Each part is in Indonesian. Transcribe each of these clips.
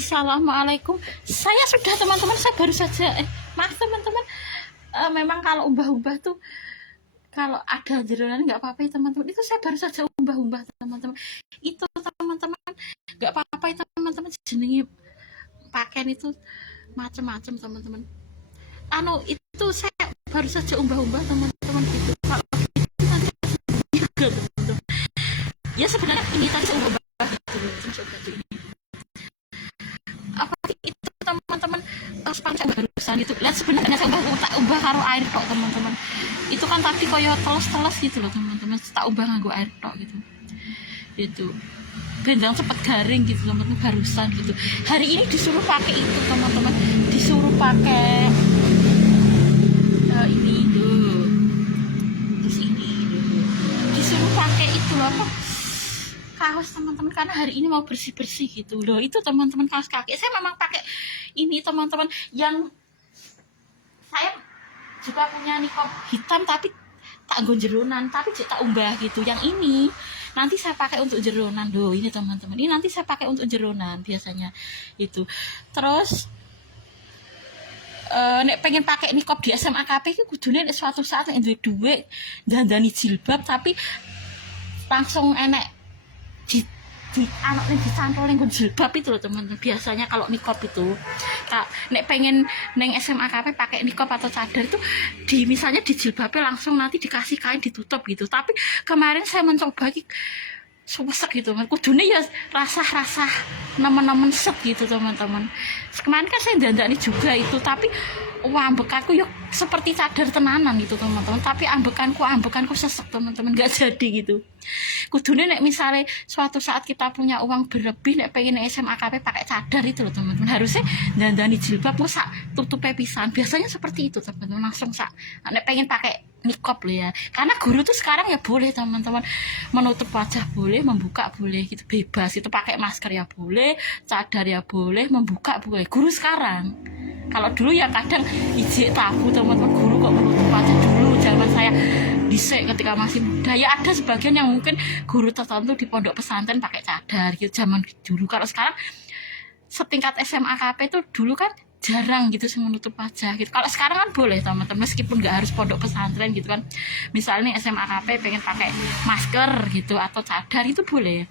Assalamualaikum. Saya sudah teman-teman, saya baru saja maaf teman-teman. Memang kalau umbah-umbah tuh kalau ada jeronan nggak apa-apa ya teman-teman. Itu saya baru saja umbah-umbah teman-teman. Itu teman-teman nggak apa-apa ya teman-teman. Jenenge pakaian itu macam-macam teman-teman. Itu saya baru saja umbah-umbah teman-teman gitu. Kalau gitu nanti juga teman-teman. Ya sebenarnya ini tadi umbah gitu. Coba ini. Apa itu teman-teman spanduk barusan itu lihat sebenarnya saya ubah karo air tok teman-teman. Itu kan tadi koyo teles-teles gitu loh teman-teman, tak ubah nganggo air tok gitu. Itu gendang cepet garing gitu teman-teman barusan gitu. Hari ini disuruh pakai itu teman-teman, disuruh pakai ini tuh. Terus ini tuh. Disuruh pakai itu loh apa? Kaos teman-teman karena hari ini mau bersih-bersih gitu loh. Itu teman-teman kaos kaki. Saya memang pakai ini teman-teman yang saya juga punya nikop hitam tapi tak jeronan tapi tak umbah gitu. Yang ini nanti saya pakai untuk jeronan loh ini teman-teman. Ini nanti saya pakai untuk jeronan biasanya itu. Terus nek pengen pakai nikop di SMA KP itu kudune suatu saat nek duwe dhuwit dandani jilbab tapi langsung enek di anaknya dicantolin gue jilbab itu loh teman-teman. Biasanya kalau nikop itu nek pengen neng SMA KP pakai nikop atau cadar itu misalnya di jilbabnya langsung nanti dikasih kain ditutup gitu. Tapi kemarin saya mencoba sesek gitu kan kudune ya rasa nemen-nemen set gitu teman-teman. Kemarin kan saya dandani juga itu tapi ambekanku yuk seperti cadar tenanan gitu teman-teman, tapi ambekanku sesek teman-teman, gak jadi gitu. Kudune nek misalnya suatu saat kita punya uang berlebih nek pengen SMA KP pakai cadar itu loh teman-teman, harusnya dandani jilbab sak tutupe pisan. Biasanya seperti itu teman-teman, langsung sak nek pengen pakai nikop loh ya. Karena guru tuh sekarang ya boleh teman-teman, menutup wajah boleh, membuka boleh gitu, bebas. Itu pakai masker ya boleh, cadar ya boleh, membuka boleh. Guru sekarang. Kalau dulu ya kadang ijik tabu teman-teman, guru kok menutup wajah dulu zaman saya dhisik ketika masih muda. Ya ada sebagian yang mungkin guru tertentu di pondok pesantren pakai cadar gitu zaman dulu. Kalau sekarang setingkat SMA KP itu dulu kan jarang gitu sih menutup wajah gitu. Kalau sekarang kan boleh teman-teman, meskipun nggak harus pondok pesantren gitu kan. Misalnya SMA KP pengen pakai masker gitu atau cadar itu boleh.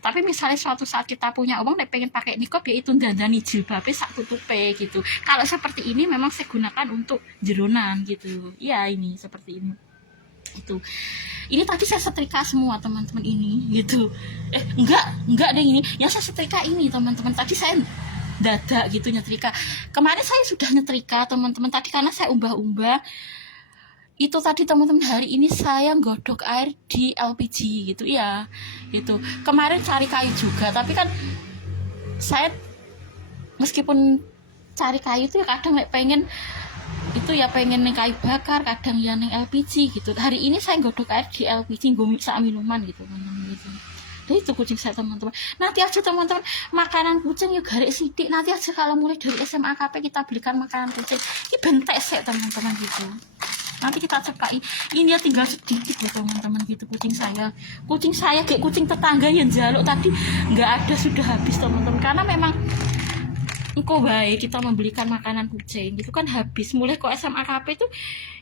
Tapi misalnya suatu saat kita punya uang pengen pakai nikop ya itu dandani jilbabnya sak tutupe gitu. Kalau seperti ini memang saya gunakan untuk jeronan gitu. Ya ini seperti ini. Itu. Ini tadi saya setrika semua teman-teman ini gitu. Enggak deh ini. Ya saya setrika ini teman-teman. Tadi saya dada gitu nyetrika. Kemarin saya sudah nyetrika teman-teman tadi karena saya umbah-umbah. Itu tadi teman-teman, hari ini saya nggodok air di LPG gitu ya. Itu. Kemarin cari kayu juga, tapi kan saya meskipun cari kayu itu ya kadang pengen itu ya pengen neng kayu bakar, kadang ya neng LPG gitu. Hari ini saya nggodok air di LPG gue sak minuman gitu teman-teman gitu. Itu kucing saya teman-teman. Nanti aja teman-teman makanan kucing yuk garik sidik. Nanti aja kalau mulai dari SMA KP kita belikan makanan kucing. Ini bentek sih teman-teman gitu. Nanti kita cekai. Ini ya tinggal sedikit ya teman-teman gitu kucing saya kayak kucing tetangga yang jaluk tadi nggak ada, sudah habis teman-teman. Karena memang engkau baik kita membelikan makanan kucing gitu kan habis. Mulai kok SMA KP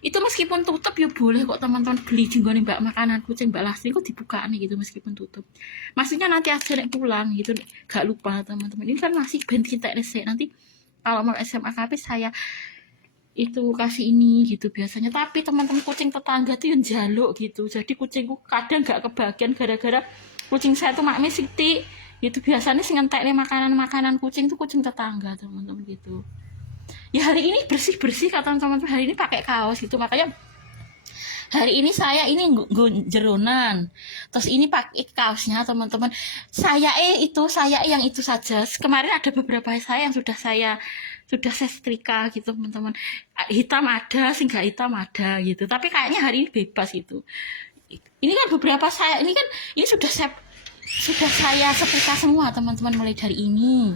itu meskipun tutup ya boleh kok teman-teman beli juga nih mbak makanan kucing mbak Lastri kok dibuka nih gitu meskipun tutup. Maksudnya nanti aja nek pulang gitu gak lupa teman-teman. Ini kan masih bensin tak resek. Nanti kalau mau SMA KP saya itu kasih ini gitu biasanya. Tapi teman-teman kucing tetangga tuh yang jaluk gitu. Jadi kucingku kadang gak kebagian gara-gara kucing saya tuh maknya siti gitu. Biasanya sih ngenteknya makanan kucing tuh kucing tetangga teman-teman gitu. Ya hari ini bersih-bersih kata teman-teman, hari ini pakai kaos gitu. Makanya hari ini saya ini jeronan. Terus ini pakai kaosnya teman-teman. Saya yang itu saja. Kemarin ada beberapa saya yang sudah saya setrika gitu teman-teman. Hitam ada, sih nggak hitam ada gitu. Tapi kayaknya hari ini bebas gitu. Ini kan beberapa saya ini kan ini sudah saya setrika semua teman-teman, mulai dari ini.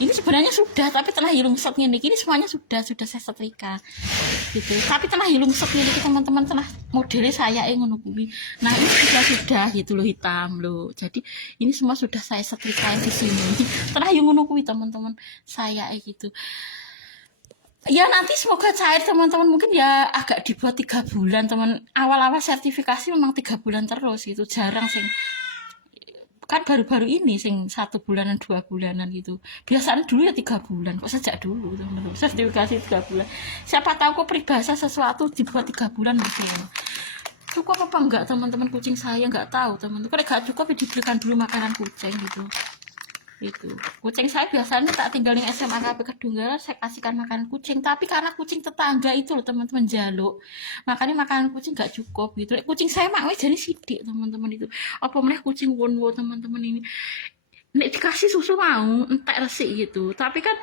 Ini sebenarnya sudah, tapi telah hilungsot ini semuanya sudah saya setrika gitu. Tapi telah hilungsot ini teman-teman, telah modelnya saya yang ngono kuwi. Nah ini sudah gitu loh, hitam loh. Jadi ini semua sudah saya setrika di sini. Telah yang ngono kuwi teman-teman saya gitu. Ya nanti semoga cair teman-teman, mungkin ya agak dibuat 3 bulan teman. Awal-awal sertifikasi memang 3 bulan terus gitu, jarang sih. Kan baru-baru ini sing 1 bulanan 2 bulanan gitu, biasanya dulu ya 3 bulan kok, sejak dulu teman-teman sertifikasi 3 bulan. Siapa tahu kok peribahasa sesuatu dibuat 3 bulan mungkin cukup apa enggak teman-teman. Kucing saya enggak tahu teman-teman, kalau enggak cukup diberikan dulu makanan kucing gitu. Itu kucing saya biasanya tak tinggalin SMA KP Kedunggalan, saya kasihkan makanan kucing, tapi karena kucing tetangga itu loh teman-teman jaluk, makanya makanan kucing gak cukup gitu. Kucing saya mak jadi sidik teman-teman itu, apa meneh kucing wonwo teman-teman ini, nek dikasih susu mau entek resik gitu, tapi kan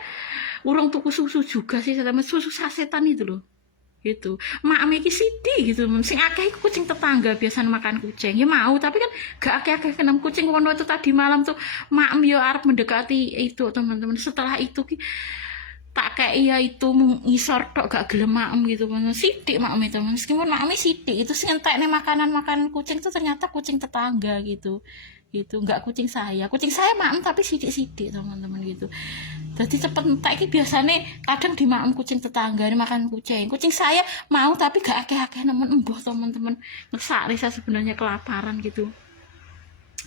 urung tuku susu juga sih teman, susu sasetan itu loh gitu. Mak iki sithik gitu, sing akeh kucing tetangga biasa makan kucing ya mau, tapi kan gak akeh-akeh kenam kucing wono itu. Tadi malam tuh mak yo arep mendekati itu teman-teman, setelah itu tak kayak iya itu ngisor tok gak gelem maem gitu teman, sithik mak itu meskipun mak sithik itu sing entekne makanan kucing tuh ternyata kucing tetangga gitu nggak kucing saya maem tapi sidik-sidik teman-teman gitu. Jadi cepet entek iki biasanya kadang dimaem kucing tetangga ini makan kucing saya mau tapi gak akeh-akeh nemen embuh teman-teman, ngesak saya sebenarnya kelaparan gitu.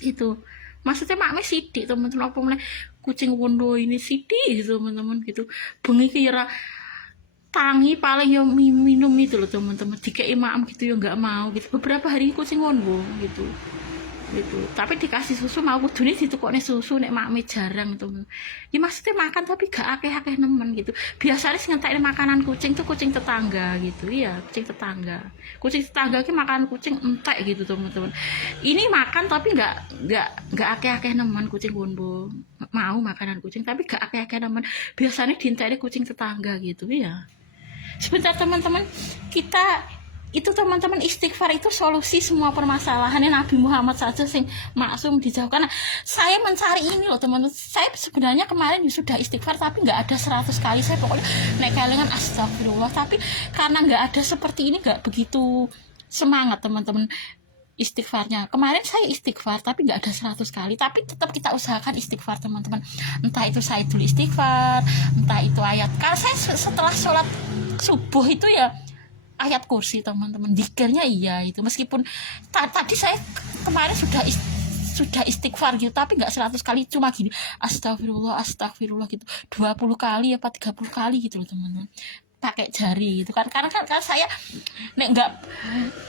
Itu maksudnya makme sidik teman-teman, apa mulai kucing wondo ini sidik gitu teman-teman gitu. Bengi ki ya tangi paling ya minum itu loh teman-teman, dikei maem gitu ya nggak mau gitu. Beberapa hari kucing wondo gitu. Tapi dikasih susu mau kudune ditukokne susu nek makme jarang teman. Ya maksudnya makan tapi gak akeh-akeh nemen gitu. Biasanya sing ngentekne makanan kucing tuh kucing tetangga gitu. Iya, kucing tetangga ki makan kucing entek gitu teman-teman. Ini makan tapi gak akeh-akeh nemen kucing wonbo. Mau makanan kucing tapi gak akeh-akeh nemen. Biasanya dientekne kucing tetangga gitu ya. Sebentar teman-teman, kita itu teman-teman, istighfar itu solusi semua permasalahannya. Nabi Muhammad saja sing maksum dijauhkan. Nah, saya mencari ini loh teman-teman, saya sebenarnya kemarin sudah istighfar tapi nggak ada 100 kali, saya pokoknya naik kalengan astagfirullah, tapi karena nggak ada seperti ini nggak begitu semangat teman-teman istighfarnya. Kemarin saya istighfar tapi nggak ada 100 kali, tapi tetap kita usahakan istighfar teman-teman, entah itu saya dulu istighfar, entah itu ayat. Karena saya setelah sholat subuh itu ya ayat kursi teman-teman, zikirnya iya itu, meskipun tadi saya kemarin sudah istighfar gitu tapi nggak 100 kali, cuma gini astagfirullah gitu 20 kali apa 30 kali gitu loh teman-teman, pakai jari gitu kan. Karena saya nek nggak,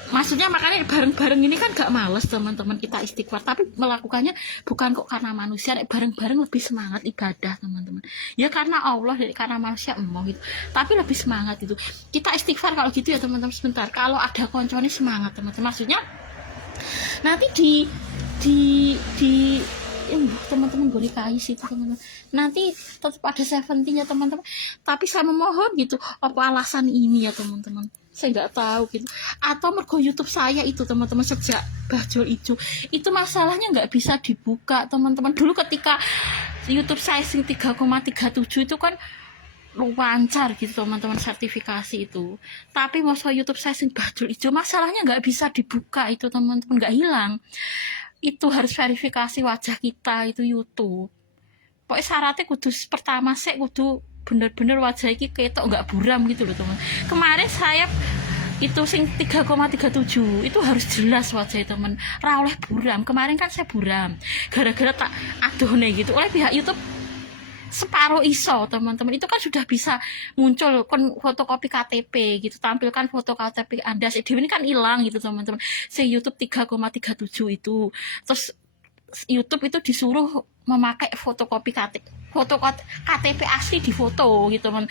maksudnya makanya bareng-bareng ini kan gak males teman-teman kita istighfar, tapi melakukannya bukan kok karena manusia, nek bareng-bareng lebih semangat ibadah teman-teman ya, karena Allah, karena manusia mau gitu tapi lebih semangat gitu kita istighfar kalau gitu ya teman-teman. Sebentar, kalau ada konconya semangat teman-teman, maksudnya nanti di teman-teman gue dikasih situ teman-teman, nanti tetap ada 17 ya teman-teman. Tapi saya memohon gitu, apa alasan ini ya teman-teman, saya nggak tahu gitu, atau mergo YouTube saya itu teman-teman sejak Bajul Ijo itu masalahnya nggak bisa dibuka teman-teman. Dulu ketika YouTube saya 3,37 itu kan lancar gitu teman-teman sertifikasi itu, tapi masa YouTube saya Bajul Ijo masalahnya nggak bisa dibuka itu teman-teman, nggak hilang. Itu harus verifikasi wajah kita itu YouTube. Pokoknya syaratnya kudu pertama sih kudu bener-bener wajah iki ketok nggak buram gitu loh teman. Kemarin saya itu sing 3,37 itu harus jelas wajah teman, ra oleh buram. Kemarin kan saya buram gara-gara tak adohne gitu oleh pihak YouTube separuh iso teman-teman. Itu kan sudah bisa muncul fotokopi KTP gitu, tampilkan foto KTP Anda. Ini kan hilang gitu teman-teman, YouTube 3,37 itu. Terus YouTube itu disuruh memakai fotokopi KTP asli di foto gitu teman.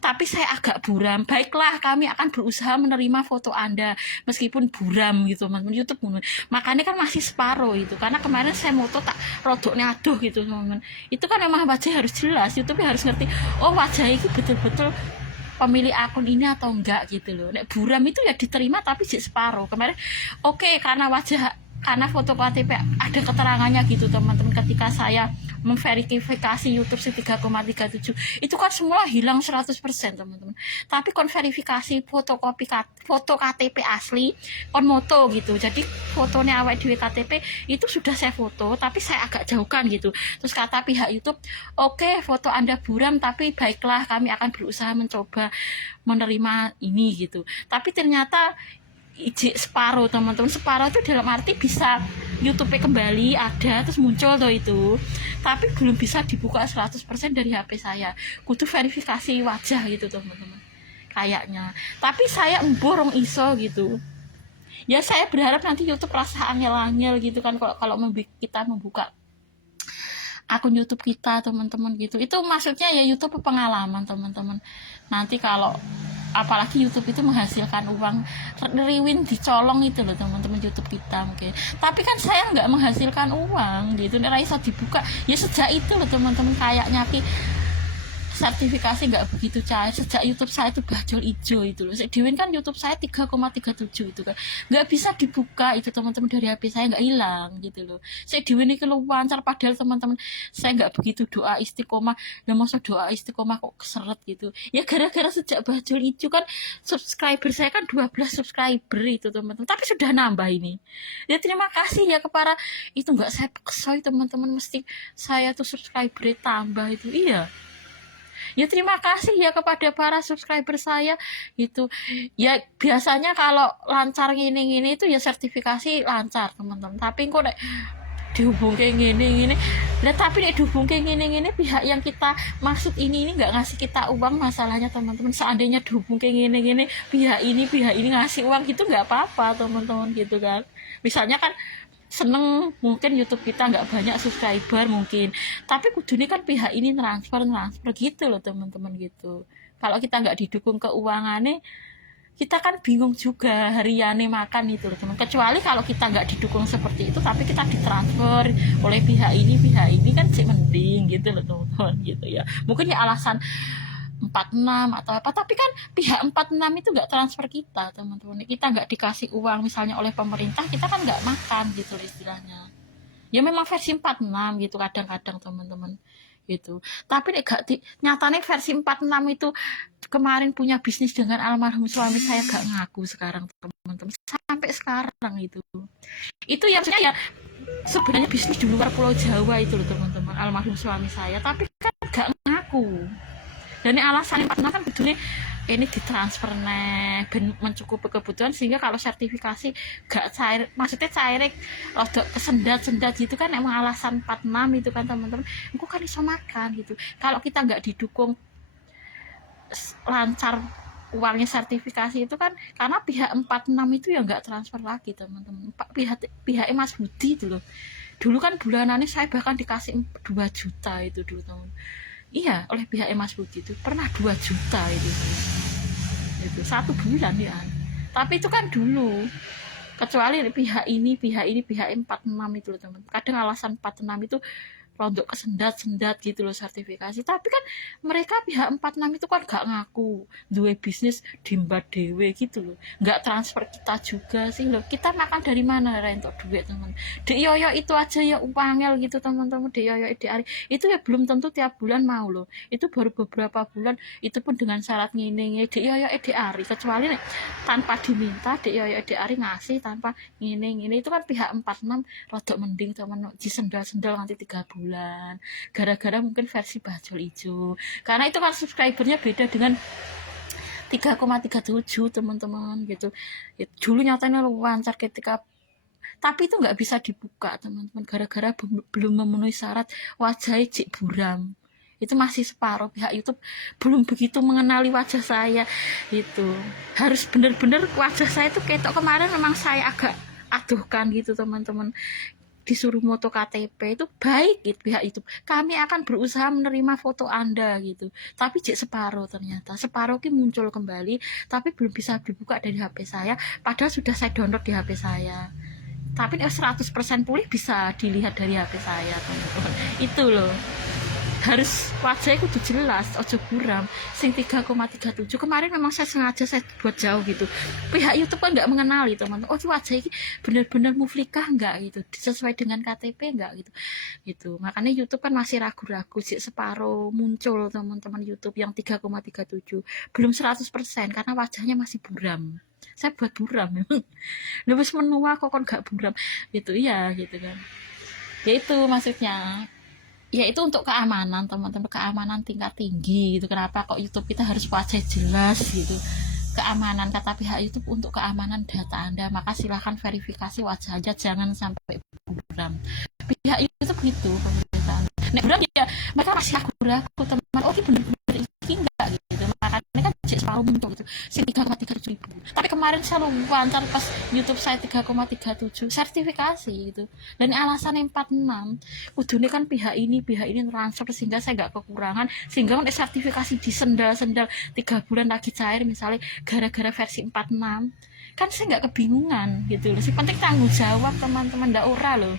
Tapi saya agak buram. Baiklah, kami akan berusaha menerima foto Anda meskipun buram gitu teman-teman. YouTube makanya kan masih separuh itu, karena kemarin saya foto tak rodoknya aduh gitu teman-teman. Itu kan memang wajah harus jelas, YouTube harus ngerti oh wajah itu betul-betul pemilik akun ini atau enggak gitu loh. Nek buram itu ya diterima tapi separuh. Kemarin oke, karena wajah karena foto KTP ada keterangannya gitu teman-teman. Ketika saya memverifikasi YouTube 3,37 itu kan semua hilang 100% teman-teman. Tapi kon verifikasi fotokopi foto KTP asli kon moto gitu, jadi fotonya awal di KTP itu sudah saya foto tapi saya agak jauhkan gitu. Terus kata pihak YouTube, oke, foto Anda buram tapi baiklah, kami akan berusaha mencoba menerima ini gitu. Tapi ternyata separuh teman-teman. Separuh itu dalam arti bisa YouTube kembali ada terus muncul tuh itu, tapi belum bisa dibuka 100% dari HP saya, kudu verifikasi wajah gitu teman-teman kayaknya. Tapi saya borong iso gitu ya. Saya berharap nanti YouTube rasa angel-angel gitu kan kalau kita membuka akun YouTube kita teman-teman gitu. Itu maksudnya ya YouTube pengalaman teman-teman. Nanti kalau apalagi YouTube itu menghasilkan uang, riwin dicolong itu loh teman-teman YouTube kita mungkin. Tapi kan saya nggak menghasilkan uang gitu, nggak bisa dibuka ya sejak itu loh teman-teman. Kayaknya sertifikasi nggak begitu cair sejak YouTube saya itu bajul hijau itu loh. Diwin kan YouTube saya 3,37 itu kan nggak bisa dibuka itu teman-teman, dari HP saya nggak hilang gitu loh. Saya Diwin ini lancar, padahal teman-teman saya nggak begitu doa istiqomah. Nah masa doa istiqomah kok keseret gitu ya, gara-gara sejak bajul hijau kan subscriber saya kan 12 subscriber itu teman-teman, tapi sudah nambah ini ya. Terima kasih ya kepada itu, nggak saya kesoi teman-teman, mesti saya tuh subscriber tambah itu. Iya ya, terima kasih ya kepada para subscriber saya gitu ya. Biasanya kalau lancar gini-gini itu ya sertifikasi lancar teman-teman, tapi kok dihubung kayak gini-gini nah, tapi dihubung kayak gini-gini pihak yang kita maksud ini nggak ngasih kita uang masalahnya teman-teman. Seandainya dihubung kayak gini-gini pihak ini ngasih uang gitu nggak apa-apa teman-teman gitu kan. Misalnya kan seneng mungkin YouTube kita nggak banyak subscriber mungkin, tapi kudunya kan pihak ini transfer gitu loh teman-teman gitu. Kalau kita nggak didukung keuangannya, kita kan bingung juga hariannya makan itu loh teman. Kecuali kalau kita nggak didukung seperti itu tapi kita ditransfer oleh pihak ini kan sih mending gitu loh teman-teman gitu ya. Mungkin ya alasan 46 atau apa, tapi kan pihak 46 itu nggak transfer kita teman-teman. Kita nggak dikasih uang misalnya oleh pemerintah, kita kan nggak makan gitu istilahnya ya. Memang versi 46 gitu kadang-kadang teman-teman gitu. Tapi nyatanya versi 46 itu kemarin punya bisnis dengan almarhum suami saya gak ngaku sekarang teman-teman, sampai sekarang itu ya maksudnya ya sebenarnya bisnis di luar Pulau Jawa itu loh teman-teman, almarhum suami saya, tapi kan gak ngaku. Dan ini alasan yang kan betulnya ini ditransfer mencukupi kebutuhan, sehingga kalau sertifikasi gak cair, maksudnya cair rodok kesendat gitu kan emang alasan 46 itu kan teman-teman. Aku kan iso makan gitu. Kalau kita nggak didukung lancar uangnya sertifikasi itu kan karena pihak 46 itu ya nggak transfer lagi teman-teman. Pihak Mas Budi itu loh. Dulu kan bulanannya saya bahkan dikasih 2 juta itu dulu teman. Iya, oleh pihak Mas Budi itu pernah 2 juta itu 1 bulan ya. Tapi itu kan dulu. Kecuali pihak 46 itu loh teman. Kadang alasan 46 itu rontok kesendat gitu loh sertifikasi. Tapi kan mereka pihak 46 itu kan gak ngaku duwe bisnis dimbat dewe gitu loh. Gak transfer kita juga sih loh. Kita makan dari mana untuk duit teman. Dek Yoyo itu aja ya upangel gitu teman-teman. Dek Yoyo Dek Ari itu ya belum tentu tiap bulan mau loh. Itu baru beberapa bulan, itu pun dengan syarat ngene Dek Yoyo Dek Ari. Kecuali nih, tanpa diminta Dek Yoyo Dek Ari ngasih tanpa ngene itu kan pihak 46 rodok mending teman, disendal-sendal nanti 3 bulan. Gara-gara mungkin versi bajul hijau, karena itu kan subscribernya beda dengan 3,37 teman-teman gitu. Dulu nyatanya lancar ketika, tapi itu nggak bisa dibuka teman-teman gara-gara belum memenuhi syarat wajahnya cik buram. Itu masih separuh, pihak YouTube belum begitu mengenali wajah saya. Itu harus bener-bener wajah saya itu ketok. Kemarin memang saya agak aduhkan gitu teman-teman, disuruh moto KTP itu baik gitu pihak YouTube, kami akan berusaha menerima foto Anda gitu. Tapi cek separuh, ternyata separuh ki muncul kembali tapi belum bisa dibuka dari HP saya, padahal sudah saya download di HP saya. Tapi 100% pulih bisa dilihat dari HP saya teman-teman. Itu loh. harus wajahnya kudu jelas, ojo buram. Sing 3,37 kemarin memang saya sengaja saya buat jauh gitu. Pihak YouTube kan nggak mengenali teman-teman. Oh wajah ini benar-benar muflikah nggak gitu, sesuai dengan KTP nggak gitu. Gitu. Makanya YouTube kan masih ragu-ragu, sih separuh muncul teman-teman YouTube yang 3,37 belum 100% karena wajahnya masih buram. Saya buat buram memang. Lebih menua kok kan nggak buram gitu iya gitu kan. Ya itu maksudnya. Ya itu untuk keamanan teman-teman, keamanan tingkat tinggi gitu. Kenapa kok YouTube kita harus wajah jelas gitu, keamanan kata pihak YouTube untuk keamanan data Anda, maka silahkan verifikasi wajah aja, jangan sampai buram. Pihak YouTube gitu pemerintahan. Nek buram ya mereka masih ragu-ragu teman, oh ini bener-bener ini enggak gitu, makanya kan cek separuh muncul gitu, si 3,37 ribu. Tapi kemarin saya wawancara pas YouTube saya 3,37 sertifikasi gitu, dan alasan 46 kudune kan pihak ini transfer sehingga saya nggak kekurangan, sehingga kan sertifikasi di sendal 3 bulan lagi cair misalnya gara-gara versi 46 kan saya nggak kebingungan gitu loh. Si penting tanggung jawab teman-teman, ndak ora loh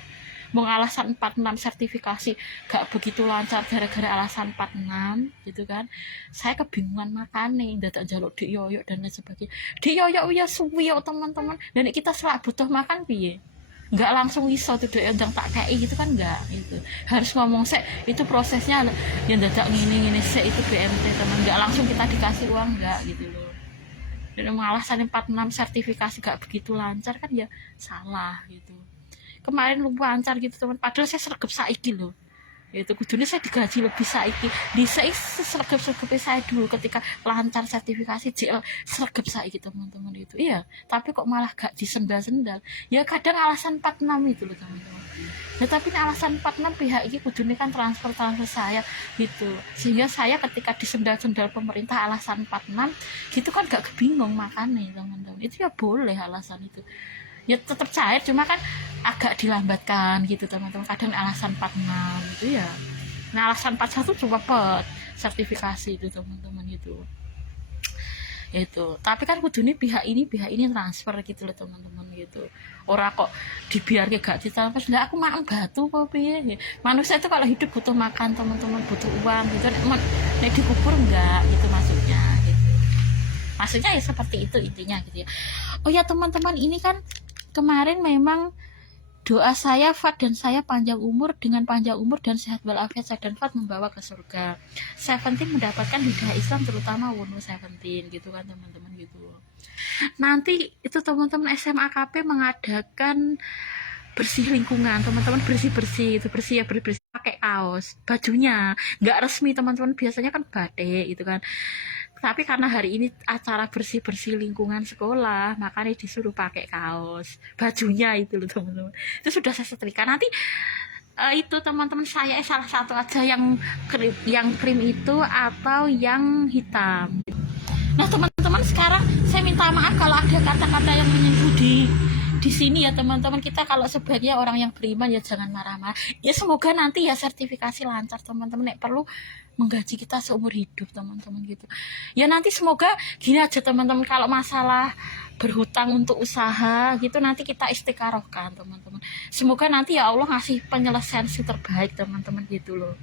mau alasan 46 sertifikasi gak begitu lancar gara-gara alasan 46 gitu kan. Saya kebingungan makane dadak njaluk dik yoyok dan lain sebagainya. Dik yoyok ya suwi teman-teman, dan kita selak butuh makan piye, nggak langsung iso tuh dek yang tak kei gitu kan, nggak gitu, harus ngomong sek itu prosesnya yang dadak ngini sek itu BMT teman, nggak langsung kita dikasih uang nggak gitu loh. Dan alasan 46 sertifikasi gak begitu lancar kan ya salah gitu. Kemarin lupa lancar gitu teman, padahal saya sergap saiki loh, itu kudune saya digaji lebih saiki, di saya sergap saya dulu ketika lancar sertifikasi JL sergap saiki teman-teman itu. Iya, tapi kok malah gak disendal-sendal ya, kadang alasan 46 itu loh teman-teman ya. Tapi alasan 46 pihak ini kudune kan transfer saya gitu, sehingga saya ketika disendal-sendal pemerintah alasan 46 gitu kan gak kebingung makanya teman-teman. Itu ya boleh alasan itu ya, tetap cair, cuma kan agak dilambatkan gitu teman-teman, kadang alasan 46 itu ya. Nah alasan 41 cuma buat sertifikasi itu teman-teman gitu. Itu tapi kan kudune pihak ini transfer gitu loh teman-teman gitu. Ora kok dibiarke gak ditransfer. Lah aku makan batu apa piye. Manusia itu kalau hidup butuh makan teman-teman, butuh uang gitu. Nek dikubur enggak gitu maksudnya gitu. Maksudnya ya seperti itu intinya gitu ya. Oh ya teman-teman, ini kan kemarin memang doa saya Fat dan saya panjang umur, dengan panjang umur dan sehat walafiat saya dan Fat membawa ke surga. Seventeen mendapatkan hidayah Islam, terutama Wono Seventeen gitu kan teman-teman gitu. Nanti itu teman-teman SMAKP mengadakan bersih lingkungan teman-teman, bersih itu bersih ya, bersih pakai kaos, bajunya nggak resmi teman-teman, biasanya kan batik gitu kan. Tapi karena hari ini acara bersih-bersih lingkungan sekolah, makanya disuruh pakai kaos, bajunya itu loh teman-teman. Itu sudah saya setrika. Nanti itu teman-teman saya salah satu aja yang krim itu atau yang hitam. Nah teman-teman, sekarang saya minta maaf kalau ada kata-kata yang menyinggung di sini ya teman-teman. Kita kalau sebagai orang yang beriman ya jangan marah-marah. Ya semoga nanti ya sertifikasi lancar teman-teman. Nek perlu menggaji kita seumur hidup teman-teman gitu. Ya nanti semoga gini aja teman-teman, kalau masalah berhutang untuk usaha gitu nanti kita istiqarohkan teman-teman. Semoga nanti ya Allah ngasih penyelesaian yang terbaik teman-teman gitu loh.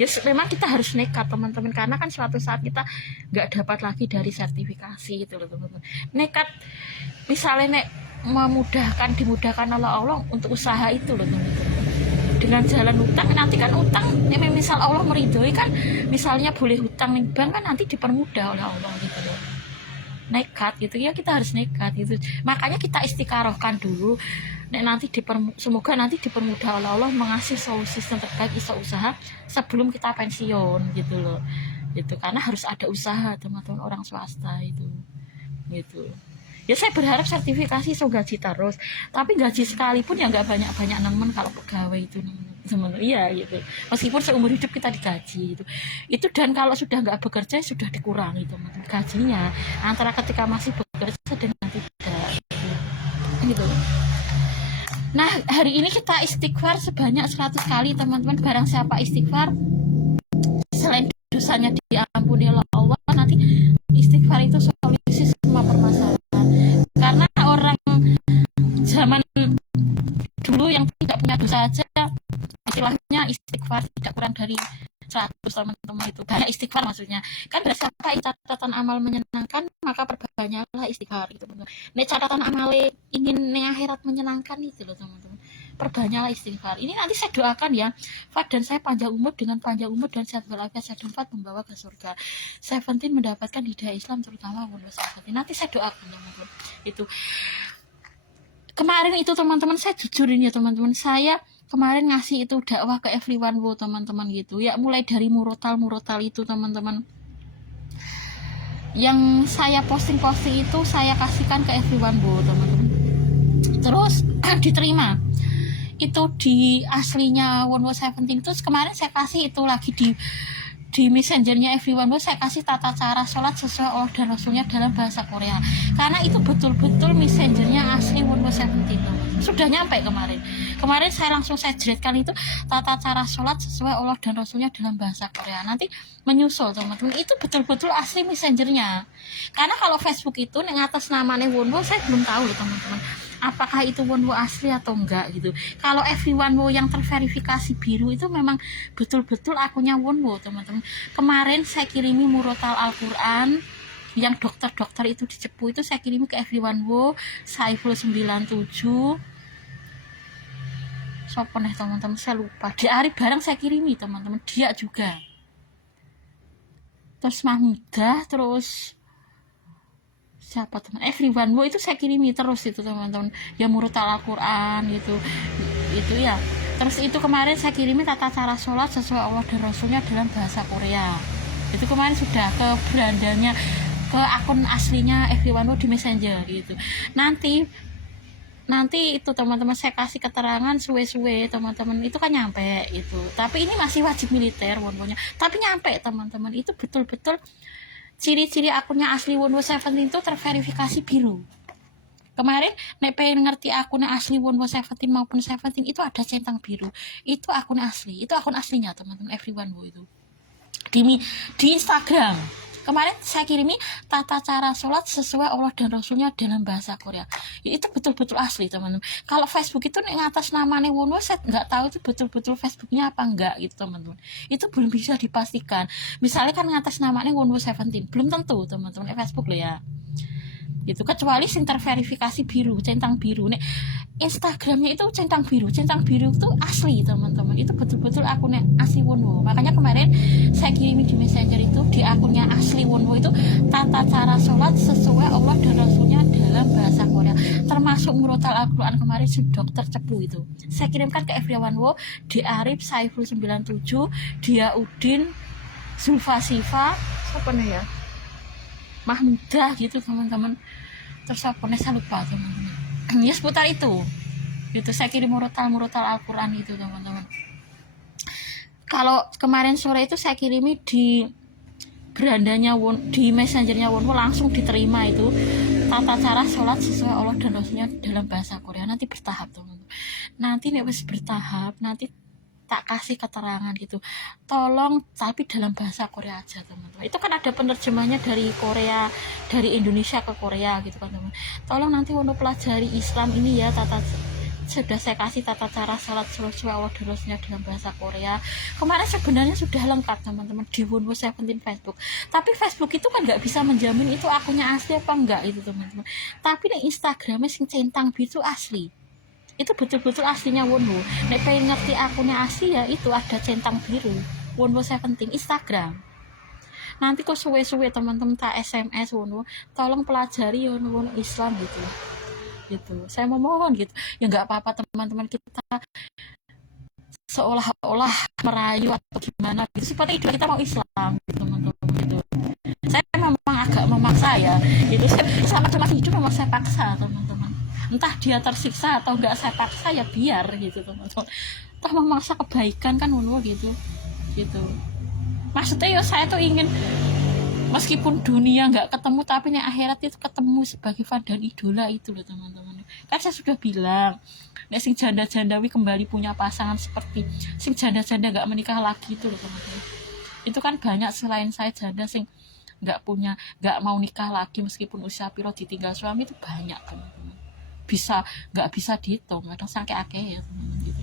Ya memang kita harus nekat teman-teman, karena kan suatu saat kita nggak dapat lagi dari sertifikasi gitu loh teman-teman. Nekat misalnya dimudahkan oleh Allah untuk usaha itu loh teman-teman, dengan jalan utang. Nanti kan utang misal Allah meridhoi kan, misalnya boleh hutang nih bank kan nanti dipermudah oleh Allah gitu loh. Nekat gitu ya, kita harus nekat gitu. Makanya kita istiqarohkan dulu. Semoga nanti dipermudah oleh Allah mengasih solusi yang terbaik usaha sebelum kita pensiun gitu loh. Gitu, karena harus ada usaha teman-teman orang swasta itu. Gitu. Ya saya berharap sertifikasi so gaji terus, tapi gaji sekalipun ya nggak banyak-banyak nemen kalau pegawai itu teman-teman. Iya gitu. Meskipun seumur hidup kita digaji itu dan kalau sudah nggak bekerja sudah dikurangi teman-teman gajinya antara ketika masih bekerja dengan tidak gitu. Nah hari ini kita istighfar sebanyak 100 kali teman-teman. Barang siapa istighfar selain dosanya diampuni oleh Allah, nanti istighfar itu solusi semua permasalahan. Karena orang zaman dulu yang tidak punya dosa aja istilahnya istighfar tidak kurang dari 100 teman-teman, itu banyak istighfar maksudnya kan. Siapa catatan amal menyenangkan maka perbanyaklah istighfar gitu teman-teman. Nek catatan amal ingin akhirat menyenangkan itu loh teman-teman, perbanyaklah istighfar. Ini nanti saya doakan ya, Fat dan saya panjang umur, dengan panjang umur dan sehat walafiat saya Fat membawa ke surga, Seventeen mendapatkan hidayah Islam terutama Windows 17. Nanti saya doakan teman-teman. Itu kemarin itu teman-teman, saya jujurin ya teman-teman, saya kemarin ngasih itu dakwah ke everyone wo teman-teman gitu ya, mulai dari murotal itu teman-teman, yang saya posting itu saya kasihkan ke everyone wo teman-teman, terus diterima itu di aslinya One Wo 17. Terus kemarin saya kasih itu lagi di messengernya everyone wo, saya kasih tata cara sholat sesuai Allah dan Rasulnya dalam bahasa Korea, karena itu betul-betul messengernya asli One Wo 17 sudah nyampe kemarin saya langsung saya jeretkan itu tata cara sholat sesuai Allah dan Rasulnya dalam bahasa Korea. Nanti menyusul teman-teman, itu betul-betul asli messengernya, karena kalau Facebook itu yang atas namanya One Wo saya belum tahu loh teman-teman, apakah itu One Wo asli atau enggak gitu. Kalau everyone wo yang terverifikasi biru itu memang betul-betul akunnya One Wo teman-teman. Kemarin saya kirimi murotal Al-Quran yang dokter-dokter itu di Cepu, itu saya kirimi ke everyone wo Saiful 97 siapa nih teman-teman, saya lupa, di Arif bareng saya kirimi teman-teman, dia juga, terus Mahmudah, terus siapa teman, everyone wo itu saya kirimi terus itu teman-teman, ya murotal Al-Quran itu ya. Terus itu kemarin saya kirimi tata cara sholat sesuai Allah dan Rasulnya dalam bahasa Korea, itu kemarin sudah ke berandanya, ke akun aslinya everyone wo di messenger gitu. Nanti itu teman-teman saya kasih keterangan suwe-suwe teman-teman, itu kan nyampe itu, tapi ini masih wajib militer One Wo-nya, tapi nyampe teman-teman, itu betul-betul ciri-ciri akunnya asli One Wo 17 itu terverifikasi biru. Kemarin nek pengen ngerti akunnya asli One Wo 17 maupun 17 itu ada centang biru, itu akun asli, itu akun aslinya teman-teman everyone wo itu di Instagram. Kemarin saya kirimi tata cara sholat sesuai Allah dan Rasulnya dalam bahasa Korea, itu betul-betul asli teman-teman. Kalau Facebook itu yang atas namanya One Wo, saya nggak tahu itu betul-betul Facebooknya apa enggak gitu teman-teman, itu belum bisa dipastikan. Misalnya kan atas namanya One Wo 17, belum tentu teman-teman Facebook loh ya gitu, kecuali yang terverifikasi biru, centang biru. Nih Instagramnya itu centang biru itu asli teman-teman, itu betul-betul akunnya asli One Wo. Makanya kemarin saya kirimi di messenger itu di akunnya asli One Wo itu tata cara sholat sesuai Allah dan Rasulnya dalam bahasa Korea, termasuk murotal Al-Quran kemarin si dokter Cepu itu saya kirimkan ke everyone wo, di Arif Saiful 97, dia Udin, Zulfa Sifa, siapa nih ya, Mahmudah gitu teman-teman, terus apa nih saya lupa teman-teman. Ya seputar itu saya kirim murotal Al-Quran itu teman-teman. Kalau kemarin sore itu saya kirimi di berandanya di messengernya One Wo, langsung diterima itu tata cara sholat sesuai Allah dan Rasulnya dalam bahasa Korea. Nanti bertahap teman-teman, nanti nih wis bertahap, nanti tak kasih keterangan gitu, tolong tapi dalam bahasa Korea aja teman-teman. Itu kan ada penerjemahnya dari Korea, dari Indonesia ke Korea gitu kan teman. Tolong nanti untuk pelajari Islam ini ya, sudah saya kasih tata cara salat sesuai Allah dan Rasulnya dalam bahasa Korea. Kemarin sebenarnya sudah lengkap teman-teman di One Wo 17 Facebook, tapi Facebook itu kan nggak bisa menjamin itu akunnya asli apa enggak itu teman-teman. Tapi di Instagramnya sing centang biru asli, itu betul-betul aslinya One Wo. Nek pengen ngerti akunnya asli ya itu ada centang biru One Wo 17 Instagram. Nanti kok suwe-suwe teman-teman tak SMS One Wo, tolong pelajari One Wo Islam gitu. Saya memohon gitu ya, nggak apa-apa teman-teman, kita seolah-olah merayu atau gimana gitu, seperti itu kita mau Islam gitu teman-teman gitu. Saya memang agak memaksa ya gitu, sama hidup memang saya paksa teman-teman, entah dia tersiksa atau enggak saya paksa ya biar gitu teman-teman, toh memaksa kebaikan kan One Wo gitu maksudnya ya. Saya tuh ingin meskipun dunia nggak ketemu, tapi nih akhirat itu ketemu sebagai fan dan idola itu loh teman-teman. Kan saya sudah bilang, nek sing janda-jandawi kembali punya pasangan seperti sing janda-janda nggak menikah lagi itu loh teman-teman. Itu kan banyak selain saya janda sing nggak mau nikah lagi meskipun usia piro ditinggal suami, itu banyak teman-teman, nggak bisa dihitung, kadang sampai akeh ya teman-teman gitu.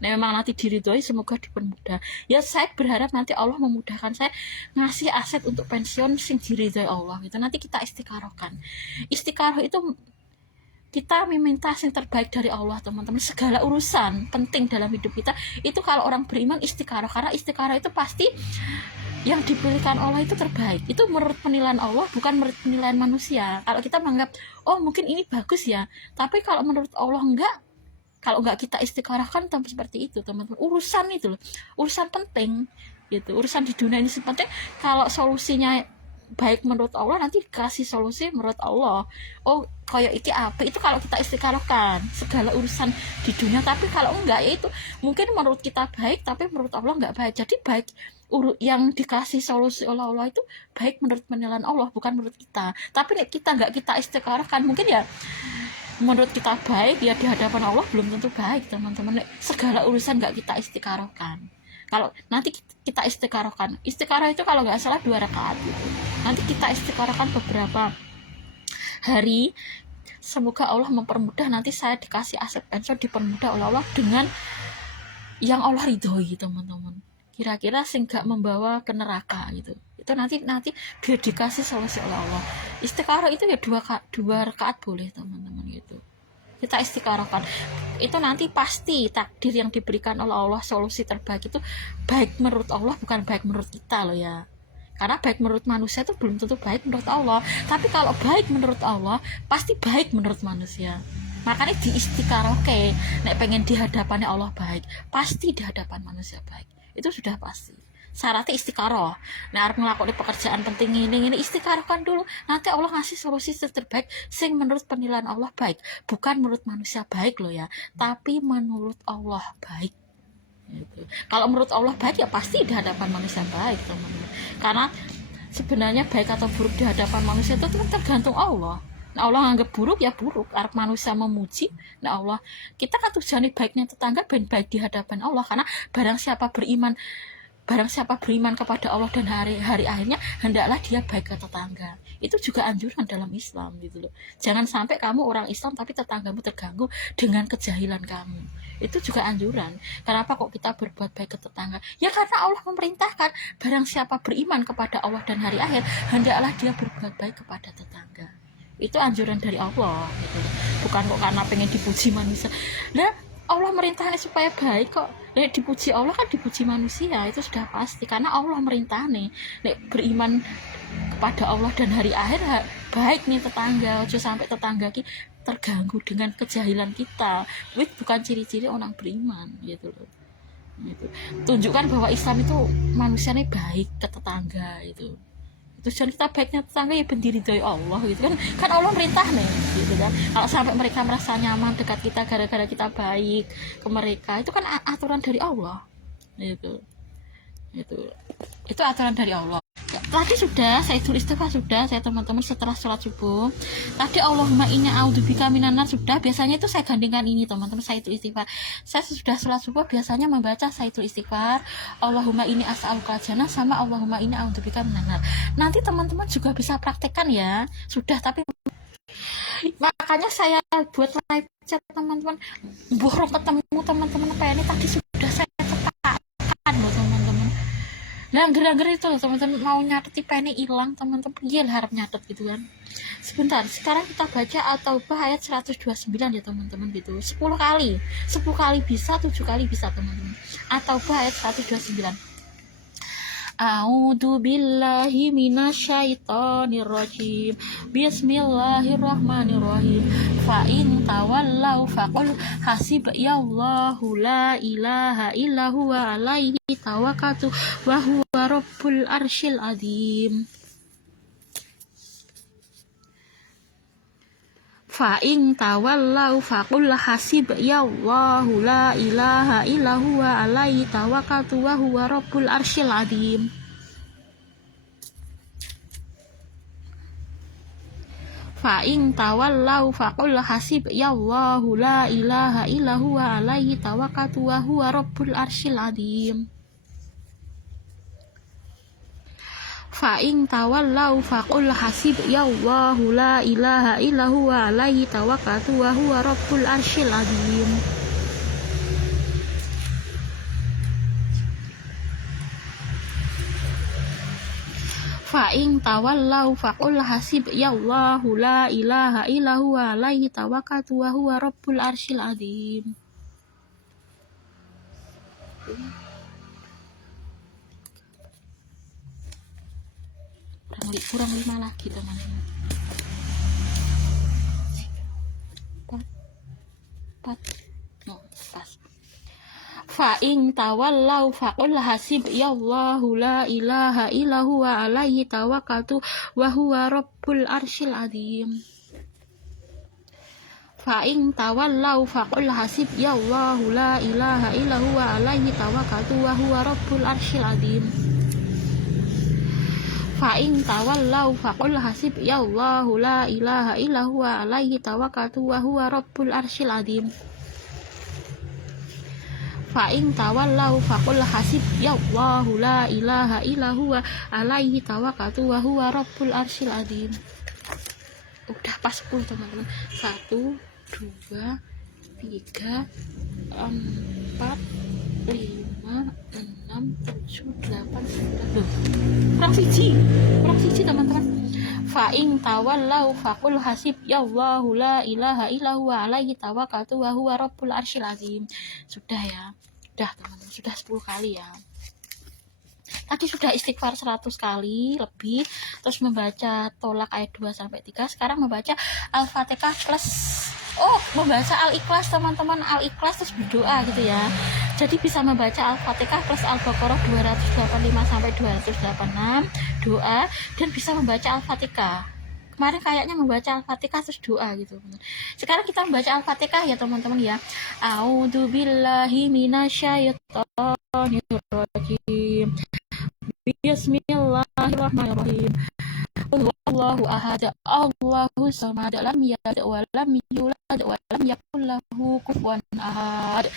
Nah, memang nanti diridhoi, semoga dipermudah. Ya saya berharap nanti Allah memudahkan saya ngasih aset untuk pensiun sing diridhoi Allah gitu. Nanti kita istikharahkan. Istikharah itu kita meminta yang terbaik dari Allah, teman-teman. Segala urusan penting dalam hidup kita itu kalau orang beriman istikharah, karena istikharah itu pasti yang dipilihkan Allah itu terbaik. Itu menurut penilaian Allah, bukan menurut penilaian manusia. Kalau kita menganggap, oh mungkin ini bagus ya, tapi kalau menurut Allah enggak, kalau enggak kita istikharahkan seperti itu, teman-teman. Urusan itu loh, urusan penting gitu, urusan di dunia ini penting. Kalau solusinya baik menurut Allah, nanti dikasih solusi menurut Allah. Oh kayak itu apa, itu kalau kita istikharahkan segala urusan di dunia. Tapi kalau enggak, ya itu mungkin menurut kita baik tapi menurut Allah enggak baik. Jadi baik yang dikasih solusi oleh Allah itu baik menurut penilaian Allah, bukan menurut kita. Tapi kita enggak kita istikharahkan, mungkin ya menurut kita baik, ya di hadapan Allah belum tentu baik, teman-teman. Segala urusan enggak kita istikharahkan. Kalau nanti kita istikharahkan, istikharah itu kalau nggak salah 2 rakaat gitu. Nanti kita istikharahkan beberapa hari, semoga Allah mempermudah. Nanti saya dikasih aset pensiun, dipermudah oleh Allah dengan yang Allah ridhoi, teman-teman. Kira-kira sing gak membawa ke neraka gitu. Itu nanti biar dikasih solusi oleh Allah. Istikharah itu ya 2 rakaat boleh, teman-teman gitu. Kita istikharahkan itu nanti pasti takdir yang diberikan oleh Allah, solusi terbaik itu baik menurut Allah, bukan baik menurut kita loh ya. Karena baik menurut manusia itu belum tentu baik menurut Allah. Tapi kalau baik menurut Allah pasti baik menurut manusia. Makanya diistikharahke, nek pengen di hadapannya Allah baik, pasti di hadapan manusia baik. Itu sudah pasti. Syaratnya istikharah. Nah, harus melakukan pekerjaan penting ini istikharahkan dulu. Nanti Allah ngasih solusi terbaik sing menurut penilaian Allah baik, bukan menurut manusia baik loh ya, tapi menurut Allah baik. Gitu. Kalau menurut Allah baik ya pasti di hadapan manusia baik, teman-teman. Karena sebenarnya baik atau buruk di hadapan manusia itu tergantung Allah. Nah, Allah anggap buruk ya buruk, arep manusia memuji. Nah, Allah, kita kan tujuannya baiknya tetangga ben baik di hadapan Allah, karena barang siapa beriman kepada Allah dan hari akhirnya, hendaklah dia baik ke tetangga. Itu juga anjuran dalam Islam gitu loh. Jangan sampai kamu orang Islam tapi tetanggamu terganggu dengan kejahilan kamu. Itu juga anjuran. Kenapa kok kita berbuat baik ke tetangga? Ya karena Allah memerintahkan, barang siapa beriman kepada Allah dan hari akhir, hendaklah dia berbuat baik kepada tetangga. Itu anjuran dari Allah gitu loh. Bukan kok karena pengen dipuji manusia. Nah, Allah merintahnya supaya baik kok. Nek dipuji Allah kan dipuji manusia, itu sudah pasti karena Allah merintahnya. Nek beriman kepada Allah dan hari akhir baik nih tetangga, ojo sampai tetangga ki terganggu dengan kejahilan kita. Itu bukan ciri-ciri orang beriman gitu loh. Gitu. Tunjukkan bahwa Islam itu manusianya baik ke tetangga itu. Tujuan kita baiknya tetangga ya berdiri dari Allah gitu kan Allah merintah nih gitu kan. Kalau sampai mereka merasa nyaman dekat kita gara-gara kita baik ke mereka, itu kan aturan dari Allah gitu. Itu aturan dari Allah. Tadi sudah saya tulis istighfar, sudah saya teman-teman setelah sholat subuh. Tadi Allahumma inni a'udzubika minan nar sudah. Biasanya itu saya gandingkan ini teman-teman, saya itu istighfar. Saya sudah sholat subuh biasanya membaca saya itu istighfar, Allahumma inni as'aluka jannah sama Allahumma inni a'udzubika minan nar. Nanti teman-teman juga bisa praktekkan ya. Sudah, tapi makanya saya buat live chat teman-teman. Burung ketemu teman-teman apa ini tadi sudah saya cetakkan loh teman-teman. Nah, angger-angger itu loh teman-teman, mau nyatet IPN hilang teman-teman, iya lah harap nyatet gitu kan. Sebentar, sekarang kita baca At-Taubah ayat 129 ya teman-teman gitu. 10 kali bisa, 7 kali bisa teman-teman. At-Taubah ayat 129. A'udzu billahi minasyaitonir rajim. Bismillahirrahmanirrahim. Fa in tawallau faqul hasbiyallahu la ilaha illa huwa alaihi tawakkaltu wa huwa rabbul arsyil azim. Fa in tawallau faqul hasbiyallahu la ilaha illa huwa alaihi tawakkaltu wa huwa rabbul arsyil azim. Fa in tawallau faqul hasbiyallahu la ilaha illa huwa alaihi tawakkaltu wa huwa rabbul arsyil azim. Fa in tawallau faqul hasbiyallahu la ilaha illa huwa alaihi tawakkaltu wa huwa rabbul arsyil azim. fa in tawallau faqul hasbiyallahu la ilaha illa huwa alaihi tawakkaltu wa huwa rabbul arsyil azim. Kurang 5 lagi teman-teman. 4 pas. Fa in tawallau faqul hasbiyallahu la ilaha illa huwa alaihi tawakkaltu wa huwa rabbul arsyil azim. Fa in tawallau faqul hasbiyallahu la ilaha illa huwa alaihi tawakkaltu wa huwa rabbul arsyil azim. Fa in tawallau faqul hasbiyallahu la ilaha illa huwa alaihi tawakkaltu wa huwa rabbul arsyil azim. Fa in tawallau faqul hasbiyallahu la ilaha illa huwa alaihi tawakkaltu wa huwa rabbul arsyil azim. Udah pas 10 teman-teman. 1 2 3 4 5 6 7 8 9. Kurang siji teman-teman. Fa in tawallau faqul hasbiyallahu la ilaha illa huwa alaihi tawakkaltu wa huwa rabbul arsyil azim. Sudah ya. Sudah teman-teman, sudah 10 kali ya. Tadi sudah istighfar 100 kali lebih, terus membaca tolak ayat 2 sampai 3. Sekarang membaca Al-Fatihah plus membaca Al-Ikhlas teman-teman, Al-Ikhlas terus berdoa gitu ya. Jadi bisa membaca Al-Fatihah plus Al-Baqarah 285 sampai 286 doa, dan bisa membaca Al-Fatihah. Kemarin kayaknya membaca Al-Fatihah terus doa gitu. Sekarang kita membaca Al-Fatihah ya teman-teman ya. A'udzubillahi minasyaitonir rajim. Bismillahirrahmanirrahim. Allahu ahad, Allahu samad, lam yalid wa lam yulad wa lam yakul lahu kufuwan ahad.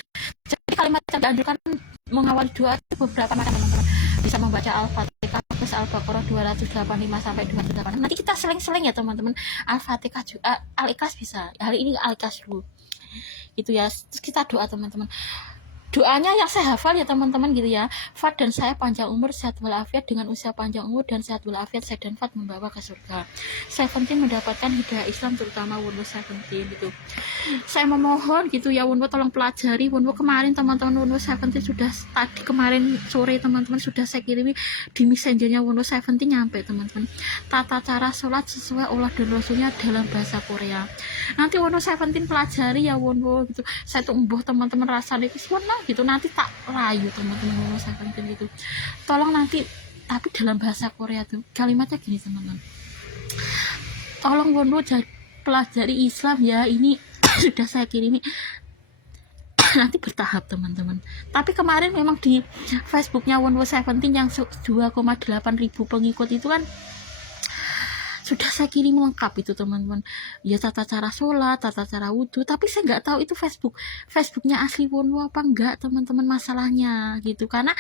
Jadi kalimat yang dianjurkan mengawali doa itu beberapa macam teman-teman. Bisa membaca Al-Fatihah plus Al-Baqarah 285 sampai 286. Nanti kita seling-seling ya teman-teman. Al-Fatihah juga, Al-Ikhlas bisa. Hari ini Al-Ikhlas dulu. Itu ya. Terus kita doa teman-teman. Doanya yang saya hafal ya teman-teman gitu ya. Fat dan saya panjang umur, sehat walafiat, dengan usia panjang umur dan sehat walafiat, saya dan Fat membawa ke surga. Seventeen mendapatkan hidayah Islam, terutama Wonwo Seventeen gitu. Saya memohon gitu ya Wonwo, tolong pelajari Wonwo kemarin teman-teman. Wonwo Seventeen sudah tadi kemarin sore teman-teman sudah saya kirimi di messengernya Wonwo Seventeen, nyampe teman-teman. Tata cara sholat sesuai Allah dan Rasulnya dalam bahasa Korea. Nanti Wonwo Seventeen pelajari ya Wonwo gitu. Saya tuh embuh teman-teman rasanya senang gitu, nanti tak layu teman-teman Wonwo Seventeen gitu. Tolong nanti, tapi dalam bahasa Korea tuh kalimatnya gini teman-teman. Tolong Wonwo pelajari Islam ya, ini sudah saya kirimi. Nanti bertahap teman-teman. Tapi kemarin memang di Facebooknya Wonwo Seventeen yang 2,8 ribu pengikut itu kan sudah saya kirim lengkap itu teman-teman ya, tata cara sholat, tata cara wudhu. Tapi saya nggak tahu itu Facebooknya asli Wonwo apa enggak teman-teman, masalahnya gitu. Karena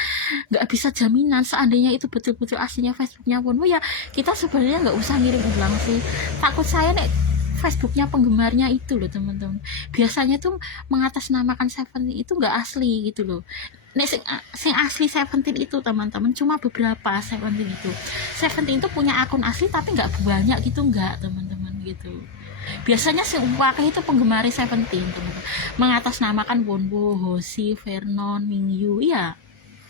nggak bisa jaminan seandainya itu betul-betul aslinya Facebooknya Wonwo ya, kita sebenarnya nggak usah ngirim ulang sih. Takut saya nek Facebooknya penggemarnya itu loh teman-teman, biasanya tuh mengatasnamakan Seventeen itu nggak asli gitu loh. Nek sing asli Seventeen itu teman-teman cuma beberapa. Seventeen itu punya akun asli tapi nggak banyak gitu, nggak teman-teman gitu. Biasanya si wakil itu penggemar Seventeen teman-teman, mengatasnamakan Wonwo, Hoshi, Vernon, Mingyu ya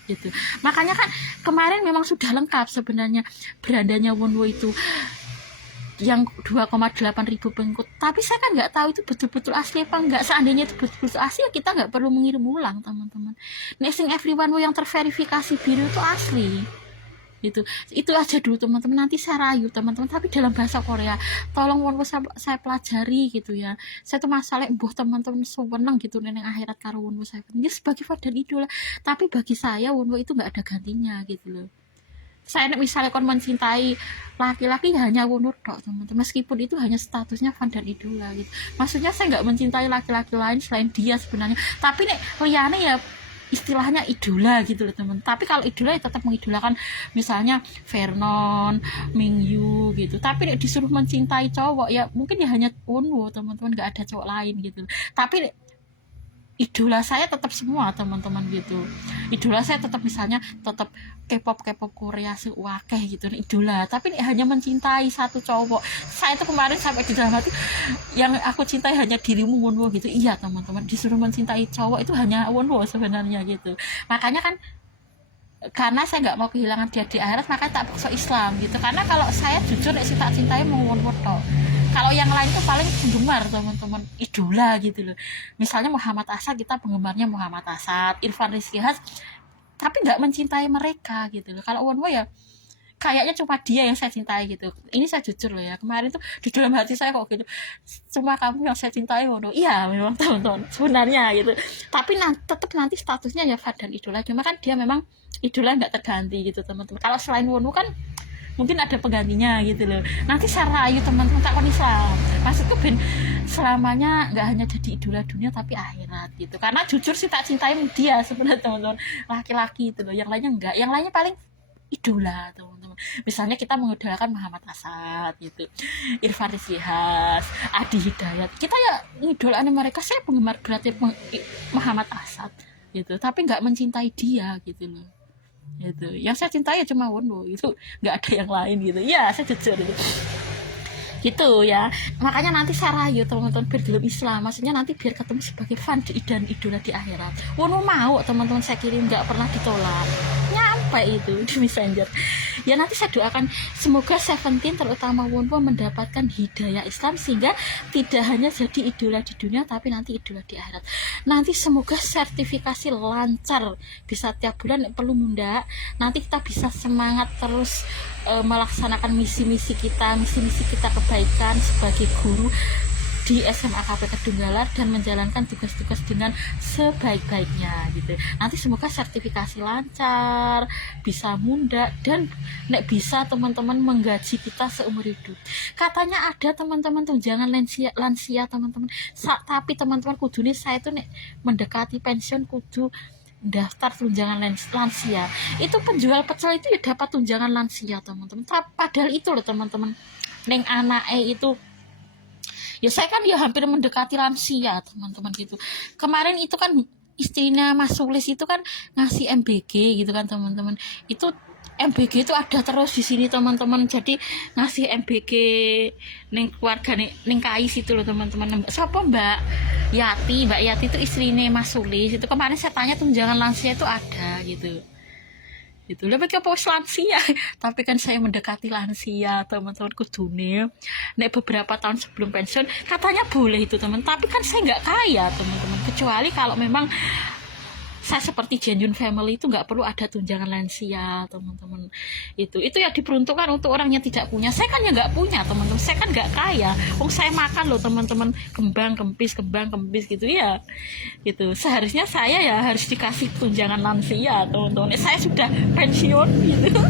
gitu. Makanya kan kemarin memang sudah lengkap sebenarnya berandanya Wonwo itu yang 2,8 ribu pengikut. Tapi saya kan nggak tahu itu betul-betul asli apa enggak. Seandainya itu betul-betul asli ya kita nggak perlu mengirim ulang teman-teman. Next everyone yang terverifikasi biru itu asli gitu. Itu aja dulu teman-teman, nanti saya rayu teman-teman, tapi dalam bahasa Korea. Tolong Wonwo saya pelajari gitu ya. Saya tuh masalah teman-teman seneng gitu neneng akhirat karo Wonwo saya ini sebagai dan idola. Tapi bagi saya Wonwo itu nggak ada gantinya gitu loh. Saya misalnya kon mencintai laki-laki ya hanya Wonwo tok teman-teman, meskipun itu hanya statusnya fan dan idola gitu. Maksudnya saya nggak mencintai laki-laki lain selain dia sebenarnya, tapi nek liane ya istilahnya idola gitu loh teman. Tapi kalau idola ya tetap mengidolakan misalnya Vernon, Mingyu gitu. Tapi nek disuruh mencintai cowok ya mungkin ya hanya Wonwo teman-teman, nggak ada cowok lain gitu. Tapi idola saya tetap semua teman-teman gitu. Idola saya tetap misalnya tetap K-pop Korea seuakeh gitu idola, tapi hanya mencintai satu cowok. Saya itu kemarin sampai di dalam hati, yang aku cintai hanya dirimu Wonwo gitu. Iya teman-teman, disuruh mencintai cowok itu hanya Wonwo sebenarnya gitu. Makanya kan karena saya nggak mau kehilangan dia di akhirat, makanya tak paksa Islam gitu. Karena kalau saya jujur sih tak cintai mau Wonwo. Kalau yang lain itu paling penggemar teman-teman, idola gitu loh. Misalnya Muhammad Asad, kita penggemarnya Muhammad Asad, Irfan Rizky Has, tapi nggak mencintai mereka gitu loh. Kalau Wonwo ya kayaknya cuma dia yang saya cintai gitu. Ini saya jujur loh ya, kemarin tuh di dalam hati saya kok gitu, cuma kamu yang saya cintai Wonwo. Iya memang teman-teman sebenarnya gitu, tapi tetap nanti statusnya ya Fadlan idola, cuma kan dia memang idola nggak terganti gitu teman-teman. Kalau selain Wonwo kan mungkin ada penggantinya gitu loh. Nanti saya rayu teman-teman takon Islam, maksudku ben selamanya nggak hanya jadi idola dunia tapi akhirat gitu. Karena jujur sih tak cintai dia sebenarnya teman-teman, laki-laki itu loh. Yang lainnya enggak, yang lainnya paling idola teman-teman. Misalnya kita mengidolakan Muhammad Asad gitu, Irfan Rizky Has, Adi Hidayat, kita ya ngidolakan mereka. Saya penggemar berarti Muhammad Asad gitu, tapi nggak mencintai dia gitu loh. Itu yang saya cintai ya cuma Wonwo, itu nggak ada yang lain gitu ya, saya jujur gitu ya. Makanya nanti saya rayu teman-teman biar dalam Islam, maksudnya nanti biar ketemu sebagai fan dan idola di akhirat. Wonwo mau teman-teman saya kirim, nggak pernah ditolak, nyampe itu di Messenger ya. Nanti saya doakan semoga Seventeen terutama Wonwo mendapatkan hidayah Islam sehingga tidak hanya jadi idola di dunia tapi nanti idola di akhirat. Nanti semoga sertifikasi lancar, bisa tiap bulan perlu munda, nanti kita bisa semangat terus melaksanakan misi-misi kita kebaikan sebagai guru di SMA KP Kedunggalar dan menjalankan tugas-tugas dengan sebaik-baiknya gitu. Nanti semoga sertifikasi lancar, bisa munda, dan nek bisa teman-teman menggaji kita seumur hidup. Katanya ada teman-teman tunjangan lansia teman-teman. Tapi teman-teman kudune saya tuh nek mendekati pensiun kudu daftar tunjangan lansia. Itu penjual pecel itu ya dapat tunjangan lansia teman-teman. Padahal itu loh teman-teman, neng anake itu ya saya kan ya hampir mendekati lansia teman-teman gitu. Kemarin itu kan istrinya Mas Sulis itu kan ngasih MBG gitu kan teman-teman. Itu MBG itu ada terus di sini teman-teman. Jadi ngasih MBG neng keluarga neng Kais itu loh teman-teman. Siapa Mbak Yati itu istrinya Mas Sulis. Itu kemarin saya tanya tunjangan lansia itu ada gitu. Itu lebih ke pos lansia, tapi kan saya mendekati lansia teman-teman kudune. Nek beberapa tahun sebelum pensiun katanya boleh itu teman, tapi kan saya nggak kaya teman-teman. Kecuali kalau memang saya seperti genuine family itu nggak perlu ada tunjangan lansia teman-teman. Itu ya diperuntukkan untuk orang yang tidak punya. Saya kan ya nggak punya teman-teman, saya kan nggak kaya. Saya makan loh teman-teman, kembang kempis gitu ya. Gitu seharusnya saya ya harus dikasih tunjangan lansia teman-teman. Saya sudah pensiun gitu.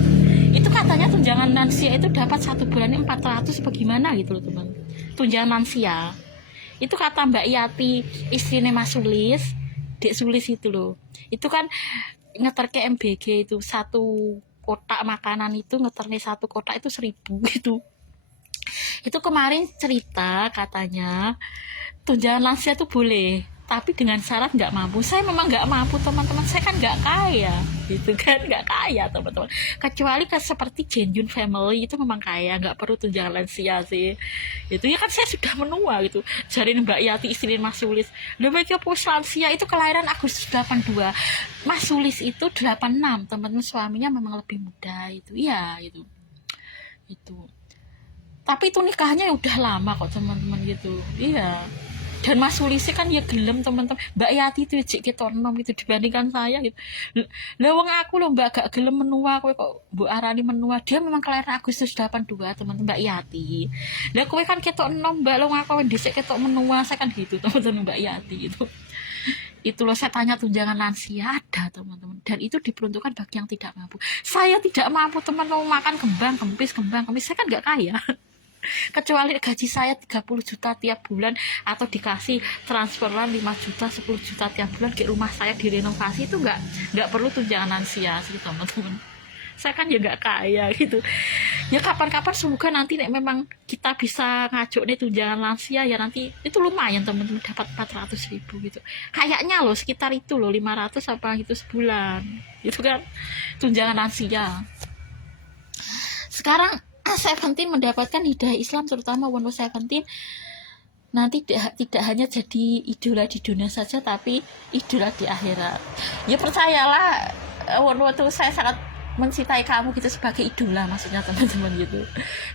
Itu katanya tunjangan lansia itu dapat 1 bulan 400 bagaimana gitu loh teman, tunjangan lansia. Itu kata Mbak Yati istrinya Mas Sulis, Dek Sulis itu loh. Itu kan ngeterke MBG itu 1 kotak makanan itu ngeterne 1 kotak itu 1.000 gitu. Itu kemarin cerita katanya tunjangan lansia itu boleh, tapi dengan syarat nggak mampu. Saya memang nggak mampu teman-teman, saya kan nggak kaya gitu kan, nggak kaya teman-teman. Kecuali kan seperti genuine family itu memang kaya, nggak perlu tunjangan lansia sih. Itu ya kan saya sudah menua gitu. Jarin Mbak Yati istri Mas Sulis, lebih ke pos lansia itu kelahiran Agustus 82, Mas Sulis itu 86 teman-teman, suaminya memang lebih muda itu. Iya itu. Tapi itu nikahnya udah lama kok teman-teman gitu. Iya. Dan Mas Sulis kan ya gelem teman-teman. Mbak Yati itu jek ketok enom gitu dibandingkan saya gitu. Lah wong aku lho Mbak gak gelem menua, kowe kok mbok arani menua. Dia memang kelahiran Agustus 82 teman-teman Mbak Yati. Lah kowe kan ketok enom Mbak, lo ngaku dhisik ketok menua, saya kan gitu teman-teman Mbak Yati gitu. Itu loh saya tanya tunjangan lansia ada teman-teman, dan itu diperuntukkan bagi yang tidak mampu. Saya tidak mampu teman-teman, makan kembang kempis, saya kan gak kaya. Kecuali gaji saya 30 juta tiap bulan atau dikasih transferan 5 juta 10 juta tiap bulan ke rumah saya direnovasi, itu nggak perlu tunjangan lansia sih teman-teman. Saya kan ya nggak kaya gitu. Ya kapan-kapan semoga nanti nek memang kita bisa ngajuk nih tunjangan lansia ya, nanti itu lumayan teman-teman, dapat 400.000 gitu. Kayaknya loh sekitar itu loh 500 apa gitu sebulan. Itu kan tunjangan lansia. Sekarang Seventeen mendapatkan hidayah Islam, terutama One Seventeen nanti tidak hanya jadi idola di dunia saja, tapi idola di akhirat. Ya percayalah, waktu saya sangat mencintai kamu gitu sebagai idola, maksudnya teman-teman gitu.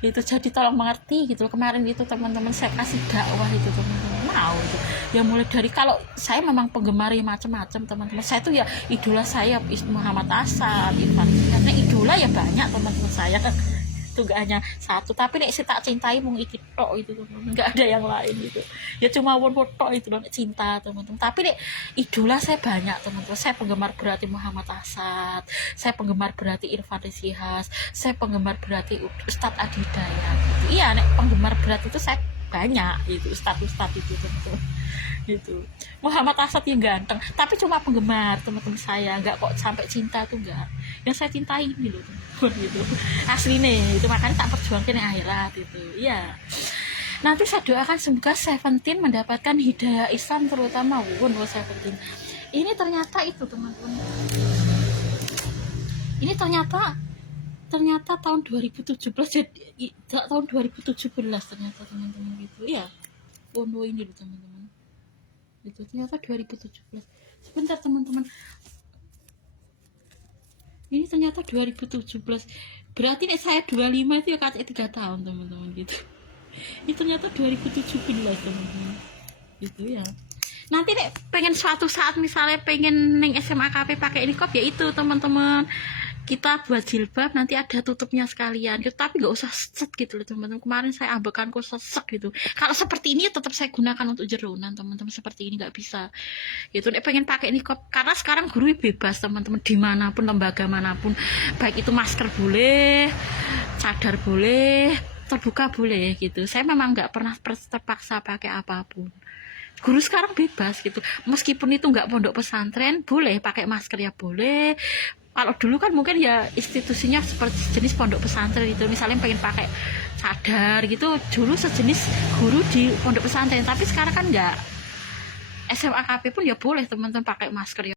Itu jadi tolong mengerti gitu. Kemarin itu teman-teman saya kasih dakwah itu teman-teman mau itu. Ya mulai dari, kalau saya memang penggemar macam-macam teman-teman. Saya tuh ya idola saya Muhammad Hasan, Irfan. Karena idola ya banyak teman-teman saya. Itu gak hanya satu, tapi nek saya tak cintai mung iki tok itu teman-teman, nggak ada yang lain gitu. Ya cuma one tok itu loh cinta teman-teman. Tapi nek idola saya banyak teman-teman. Saya penggemar berarti Muhammad Asad, saya penggemar berarti Irfan Sihas, saya penggemar berarti Ustadz Adi Hidayat gitu. Iya, nek penggemar berat itu saya banyak itu, ustadz itu teman-teman. Gitu. Muhammad Asad yang ganteng, tapi cuma penggemar teman-teman saya, nggak kok sampai cinta tuh nggak. Yang saya cintai ini loh teman-teman gitu, asli nih itu, makanya tak perjuangkan yang akhirat itu. Iya, nanti saya doakan semoga Seventeen mendapatkan hidayah Islam, terutama One Seventeen. Ini ternyata itu teman-teman, ini ternyata tahun 2017, jadi tahun 2017 ternyata teman-teman gitu ya. One ini loh teman-teman, itu ternyata 2017. Sebentar teman-teman, ini ternyata 2017, berarti nih saya 25 itu ya kakek 3 tahun teman-teman gitu. Ini ternyata 2017 teman-teman gitu ya. Nanti nih pengen suatu saat misalnya pengen neng SMA KP pakai niqab ya itu teman-teman, kita buat jilbab nanti ada tutupnya sekalian gitu, tapi nggak usah set gitu loh teman-teman. Kemarin saya ambekan kok sesek gitu. Kalau seperti ini tetap saya gunakan untuk jeronan teman-teman, seperti ini nggak bisa gitu. Nek pengen pakai niqab, karena sekarang guru bebas teman-teman, dimanapun lembaga manapun, baik itu masker boleh, cadar boleh, terbuka boleh gitu. Saya memang nggak pernah terpaksa pakai apapun. Guru sekarang bebas gitu, meskipun itu nggak pondok pesantren boleh pakai masker ya boleh. Kalau dulu kan mungkin ya institusinya seperti jenis pondok pesantren itu, misalnya pengen pakai cadar gitu dulu sejenis guru di pondok pesantren, tapi sekarang kan nggak, SMA KP pun ya boleh teman-teman pakai masker ya.